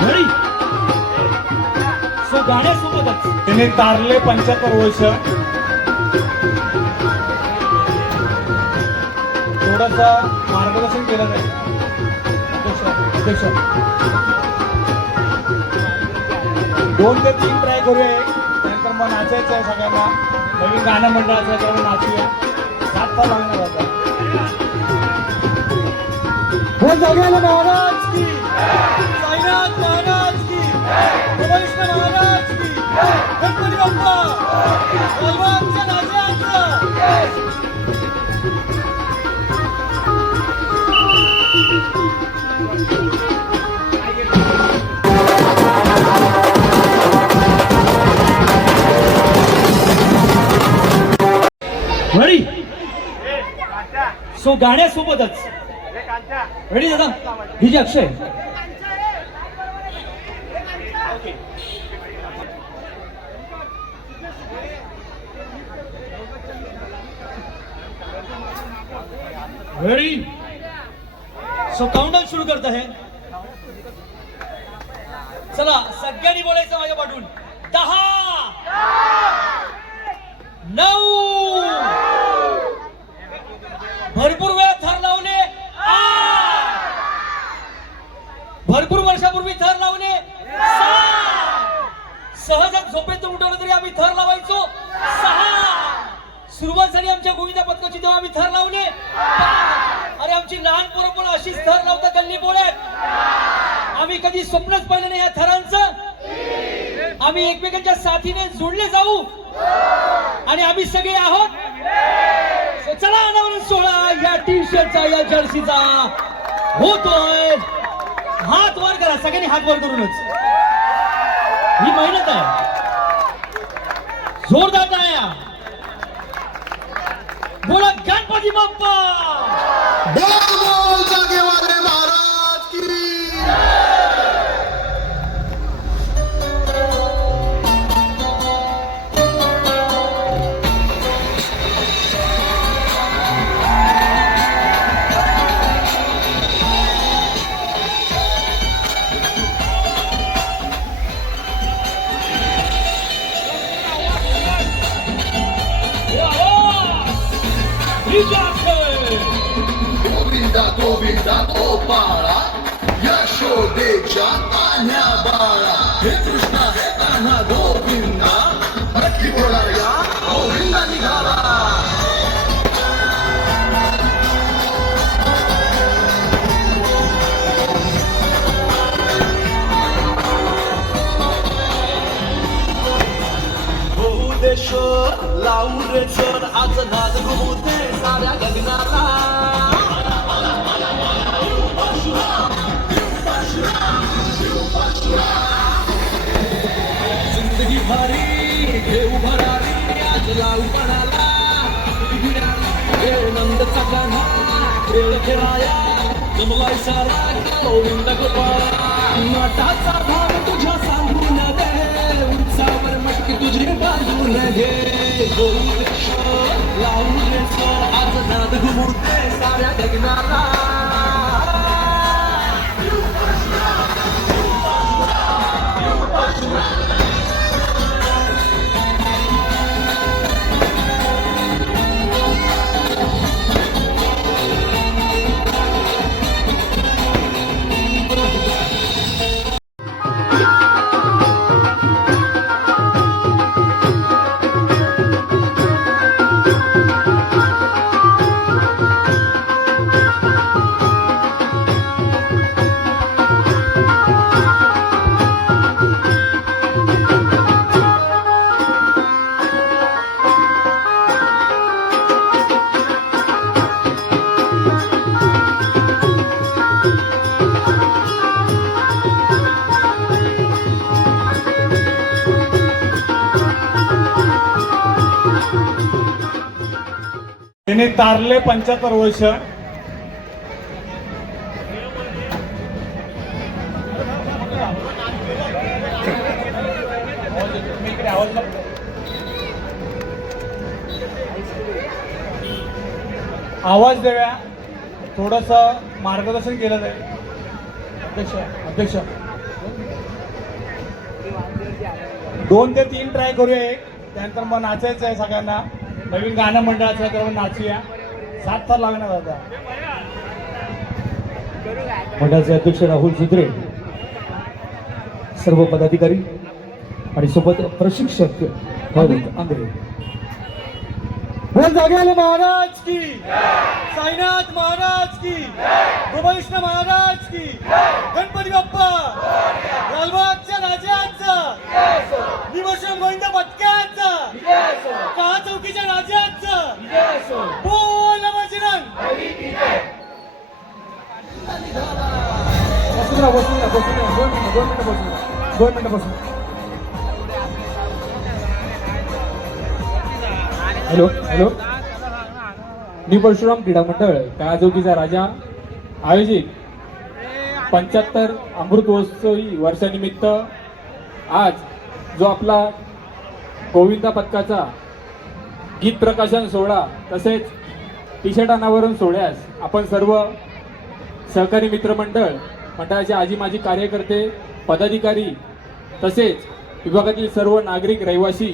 घरी सो गाण्यासोबतच तिने तारले 75 वर्ष. थोडस मार्गदर्शन केलं जाईल. अध्यक्ष 2 ते 3 ट्राय करूया. त्यानंतर मग नाचायचं आहे सगळ्यांना. नवीन गाणं मंडळाचं आहे त्यामुळे नाचूया. 7 तास लागणार आता. सगळ्याला महाराज की साईनाथ महाराज की वैष्णव महाराज की गणपती बाप्पा देवांच्या राजांचा घरी सो गाण्यासोबतच रेडी दादा डीजे अक्षय रेडी सो काउंटडाऊन सुरू करत आहे. चला सगळ्यांनी बोलायचं माझ्या पाठून. 10 9 भरपूर वेळा थर लावले. भरपूर वर्षापूर्वी थर लावले. सहजच झोपेतून उठवलं तरी आम्ही थर लावायचो. 6 सुरुवात झाली आमच्या गोविंदा पथकाची तेव्हा आम्ही थर लावले. 5 अरे आमची लहान पोरं पण अशीच थर लावतात गल्ली बोळ्यात. आम्ही कधी स्वप्नच पाहिलं नाही या थरांचं. आम्ही एकमेकांच्या साथीने जोडले जाऊ आणि आम्ही सगळे आहोत. चला अनावरण सोहळा या टी शर्टचा या जर्सीचा होतोय. हात वर करा सगळ्यांनी. हात वर करूनच ही मेहनत आहे. जोरदार टाळ्या. बोला गणपती बाप्पा. जागेवाले महाराज की. गोविंदा गोविंदा गोपाळा यशोदेच्या कान्या बाळा. हे कृष्णा हे कान्हा गोविंदा. नक्की बोला या गोविंदा निघाला. होऊ दे शोर लावू रे चोर आज नाद घुमू दे साऱ्या गगनाला. जिंदगी भारी घेऊ भरारी आज लावू पणाला. हे नंदचा गाणा खेळ खेळाया जमलाय सारा गोविंद गोपाळा. मठाचा भाग तुझ्या सांगून दे उंचावर मटकी तुझी बांधून घे. होऊ दे शोर लावू दे चोर आज नाद घुमू दे साऱ्या गगनाला. तिने तारले 75 वर्ष. आवाज देऊया. थोडस मार्गदर्शन केलं जाईल. अध्यक्ष 2 ते 3 ट्राय करूया एक, त्यानंतर मग नाचायचं आहे सगळ्यांना. नवीन गाणं मंडळाचं आहे तर नाचूया. 7 तास लागणार आता. मंडळाचे अध्यक्ष राहुल सुत्रे, सर्व पदाधिकारी आणि सोबत प्रशिक्षक अमित आंग्रे. बोल जागेवाले महाराज की, साईनाथ महाराज की, गोपालकृष्ण महाराज की, गणपती बाप्पा, लालबागच्या राजाचा, निमोशन गोविंद पटक्याचा, काळा चौकीच्या राजाचा, बोल बजरंग. बसून राहा, बसून राहा, बसून राहा. 2 मिनिटं बसून राहा. 2 मिनिटं बसून. हॅलो हॅलो, मी परशुराम क्रीडा मंडळ काळाचौकीचा राजा आयोजित 75 अमृतोत्सवी वर्षानिमित्त आज जो आपला गोविंदा पथकाचा गीत प्रकाशन सोहळा तसेच टी शर्ट अनावरण सोहळ्यास आपण सर्व सहकारी मित्रमंडळ, मंडळाचे आजी माजी कार्यकर्ते, पदाधिकारी तसेच विभागातील सर्व नागरिक रहिवासी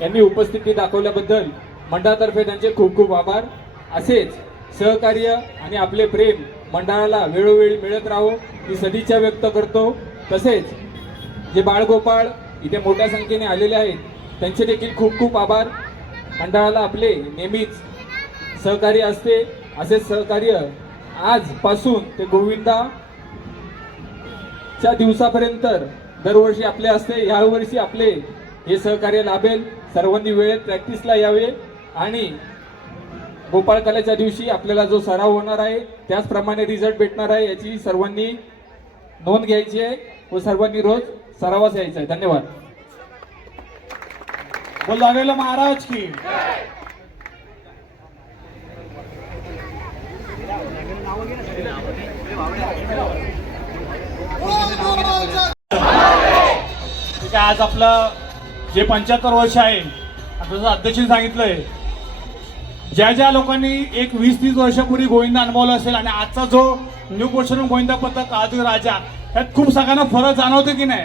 यांनी उपस्थिती दाखवल्याबद्दल मंडळातर्फे त्यांचे खूप खूप आभार. असेच सहकार्य आणि आपले प्रेम मंडळाला वेळोवेळी मिळत राहो ही सदिच्छा व्यक्त करतो. तसेच जे बाळगोपाळ इथे मोठ्या संख्येने आलेले आहेत त्यांचे देखील खूप खूप आभार. मंडळाला आपले नेहमीच सहकार्य असते. असे सहकार्य आजपासून ते गोविंदाच्या दिवसापर्यंत दरवर्षी आपले असते. यावर्षी आपले हे सहकार्य लाभेल. सर्वांनी वेळेत प्रॅक्टिसला यावे आणि गोपाळ कलेच्या दिवशी आपल्याला जो सराव होणार आहे त्याचप्रमाणे रिझल्ट भेटणार आहे याची सर्वांनी नोंद घ्यायची आहे व सर्वांनी रोज सरावास यायचं आहे. धन्यवाद. बोल जागेवाले महाराज की. ठीक आहे, आज आपलं जे 75 वर्ष आहे, आता जसं अध्यक्षांनी सांगितलंय, ज्या ज्या लोकांनी एक 20-30 वर्षापूर्वी गोविंदा अनुभवला असेल आणि आजचा जो न्यू पोर्शन गोविंदा पथक काळाचौकी राजा, त्यात खूप सगळ्यांना फरक जाणवते की नाही.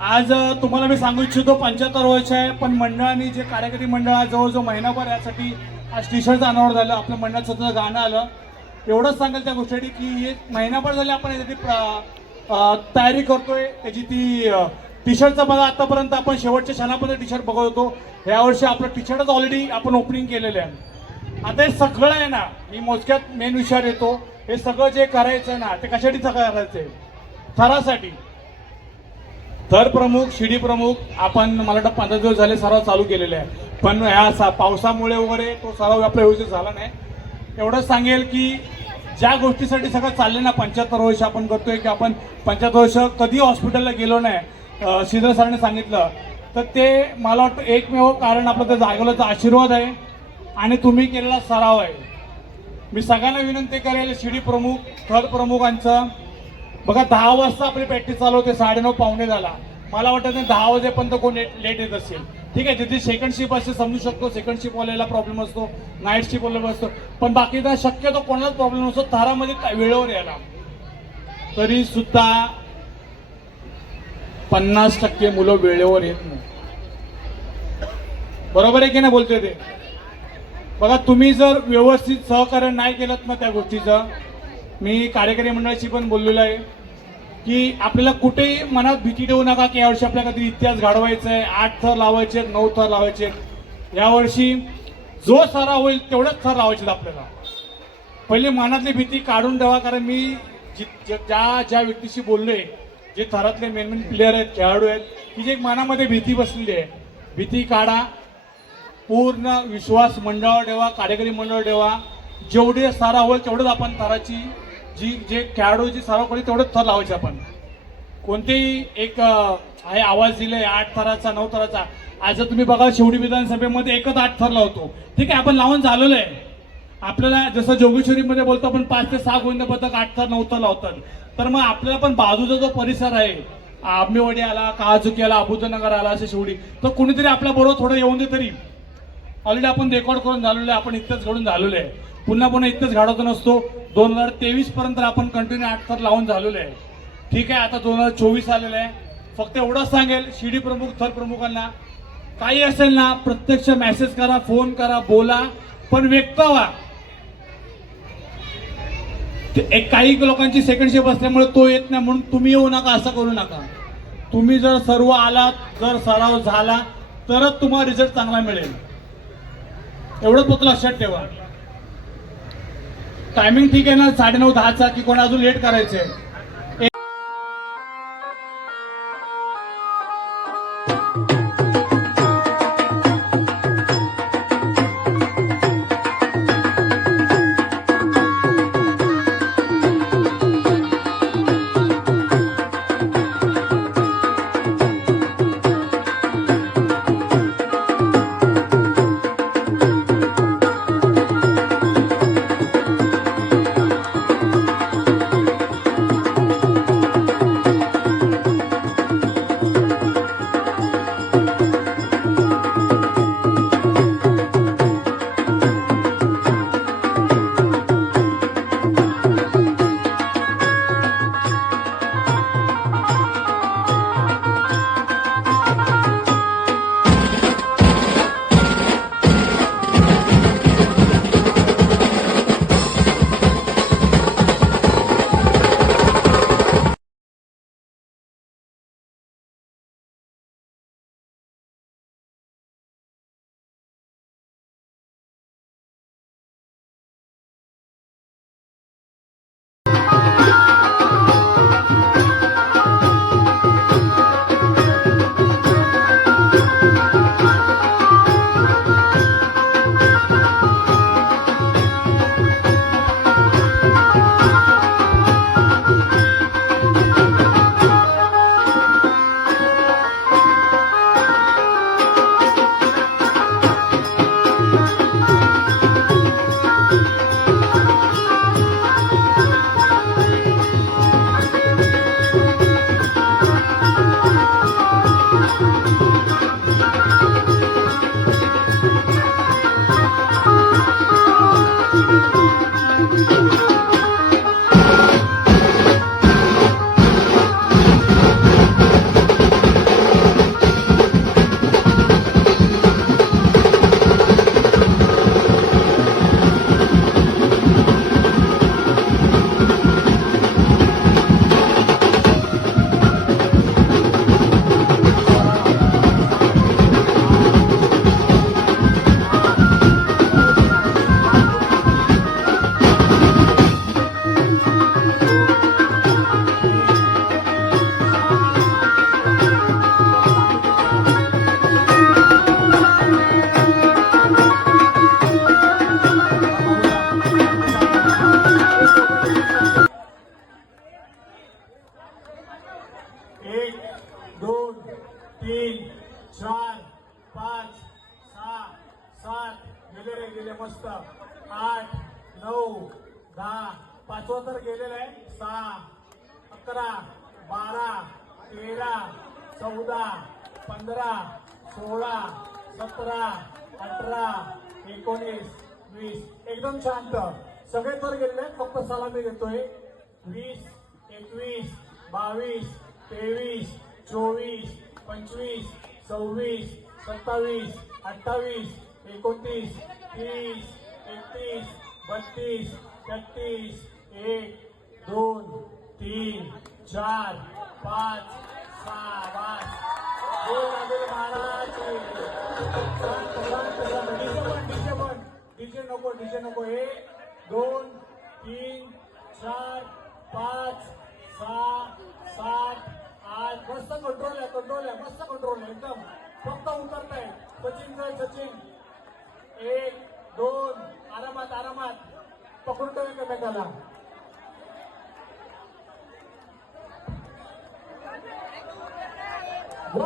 आज तुम्हाला मी सांगू इच्छितो 75 वर्ष आहे, पण मंडळाने जे कार्यकारी मंडळ जवळजवळ महिनाभर यासाठी आज टी शर्टचं अनावरण झालं, आपल्या मंडळात स्वतःचं गाणं आलं. एवढंच सांगेल त्या गोष्टीसाठी की एक महिनाभर झाले आपण यासाठी तयारी करतोय. त्याची ती टी शर्टचं बघा, आतापर्यंत आपण शेवटच्या क्षणापर्यंत टी शर्ट बघत होतो. यावर्षी आपलं टी शर्टच ऑलरेडी आपण ओपनिंग केलेलं आहे. आता हे सगळं आहे ना, मी मोजक्यात मेन विषयावर येतो. हे सगळं जे करायचं ना ते कशासाठी सगळं करायचंय? थरासाठी. थर प्रमुख, शिडी प्रमुख आपण मला वाटतं 15 दिवस झाले सराव चालू केलेले आहे, पण ह्या पावसामुळे वगैरे तो सराव आपल्या व्यवस्थित झाला नाही. एवढंच सांगेल की ज्या गोष्टीसाठी सगळं चालले ना 75 वर्ष आपण करतोय की आपण 75 वर्ष कधी हॉस्पिटलला गेलो नाही, श्रीधर सरांनी सांगितलं, तर ते मला वाटतं एकमेव कारण आपलं त्या जागेवरचा आशीर्वाद आहे आणि तुम्ही केलेला सराव आहे. मी सगळ्यांना विनंती करेल, शिडी प्रमुख, थर प्रमुखांचं बघा 10 वाजता आपली प्रॅक्टिस चालू होते, 9:30 पावणे झाला. मला वाटत नाही 10 वाजेपर्यंत कोण लेट येत असेल. ठीक आहे, जिथे सेकंड शिफ्ट असेल समजू शकतो, सेकंड शिफ्टवाल्याला प्रॉब्लेम असतो, नाईट शिफ्टवाल्याला असतो, पण बाकीचा शक्यतो कोणालाच प्रॉब्लेम नसतो थरामध्ये वेळेवर यायला. तरी सुद्धा 50% मुलं वेळेवर येत नाही. बरोबर आहे की नाही बोलतोय ते? बघा, तुम्ही जर व्यवस्थित सहकार्य नाही केलं ना त्या गोष्टीचं, मी कार्यकारी मंडळाशी पण बोललेलो आहे की आपल्याला कुठेही मनात भीती ठेवू नका की यावर्षी आपल्याला काहीतरी इतिहास घडवायचा आहे, 8 थर लावायचे, 9 थर लावायचे. यावर्षी जो सराव होईल तेवढेच थर लावायचे आपल्याला. पहिले मनातली भीती काढून ठेवा, कारण मी ज्या व्यक्तीशी बोललोय, जे थरातले मेन प्लेयर आहेत, खेळाडू आहेत, की जे मनामध्ये भीती बसलेली आहे, भीती काढा. पूर्ण विश्वास मंडळावर ठेवा, कार्यकारी मंडळावर ठेवा. जेवढे सराव होईल तेवढंच आपण थराची जे खेळाडूची सराव करू तेवढंच थर लावायचे. आपण कोणतेही एक आहे आवाज दिलाय 8 थराचा 9 थराचा. आज तुम्ही बघा शिवडी विधानसभेमध्ये एकच 8 थर लावतो. ठीक आहे, आपण लावून झालेलं आहे. आपल्याला जसं जोगेश्वरीमध्ये बोलतो आपण 5 ते 6 गोविंद पथक 8 थर 9 थर लावतात. तर मग आपल्याला पण बाजूचा जो परिसर आहे, आंबेवाडी आला, काळाचौकी आला, अबुद्धनगर आला, असे शिवडी, तर कुणीतरी आपल्या बरोबर थोडं येऊन दे. तरी ऑलरेडी आपण रेकॉर्ड करून झालेलं आहे, आपण इतकंच घडून झालेलं आहे. पुन्हा इतकंच घडवतो नसतो. 2023 पर्यंत आपण कंटिन्यू 8 थर लावून झालेलं आहे. ठीक आहे, आता 2024 आलेलं आहे. फक्त एवढंच सांगेल शिडी प्रमुख थर प्रमुखांना, काही असेल ना प्रत्यक्ष मेसेज करा, फोन करा, बोला, पण व्यक्त व्हा. एक काही लोकांची सेकंड शिफ्ट असल्यामुळे तो येत नाही म्हणून तुम्ही येऊ नका असं करू नका. तुम्ही जर सर्व आलात, जर सराव झाला तरच तुम्हाला रिझल्ट चांगला मिळेल. एवढंच फक्त लक्षात ठेवा. टायमिंग ठीक आहे ना 9:30 10चा, की कोणा अजून लेट करायचंय? मस्त 8 9 10 पाचवं तर गेलेलं आहे 6 11 12 13 14 15 16 17 18 19 20 एकदम शांत सगळे तर गेलेले फक्त सलामी देतोय 20 21 22 23 24 25 26 27 28 29 30 31 32 33 1 2 3 4 5 6 बोल महाराज डीजे नको 1 2 3 4 5 6 7 8 मस्त कंट्रोल आहे मस्त कंट्रोल आहे एकदम फक्त उतरताय सचिन 1 2 आरामात पकडून ठेव एकमेकाला वो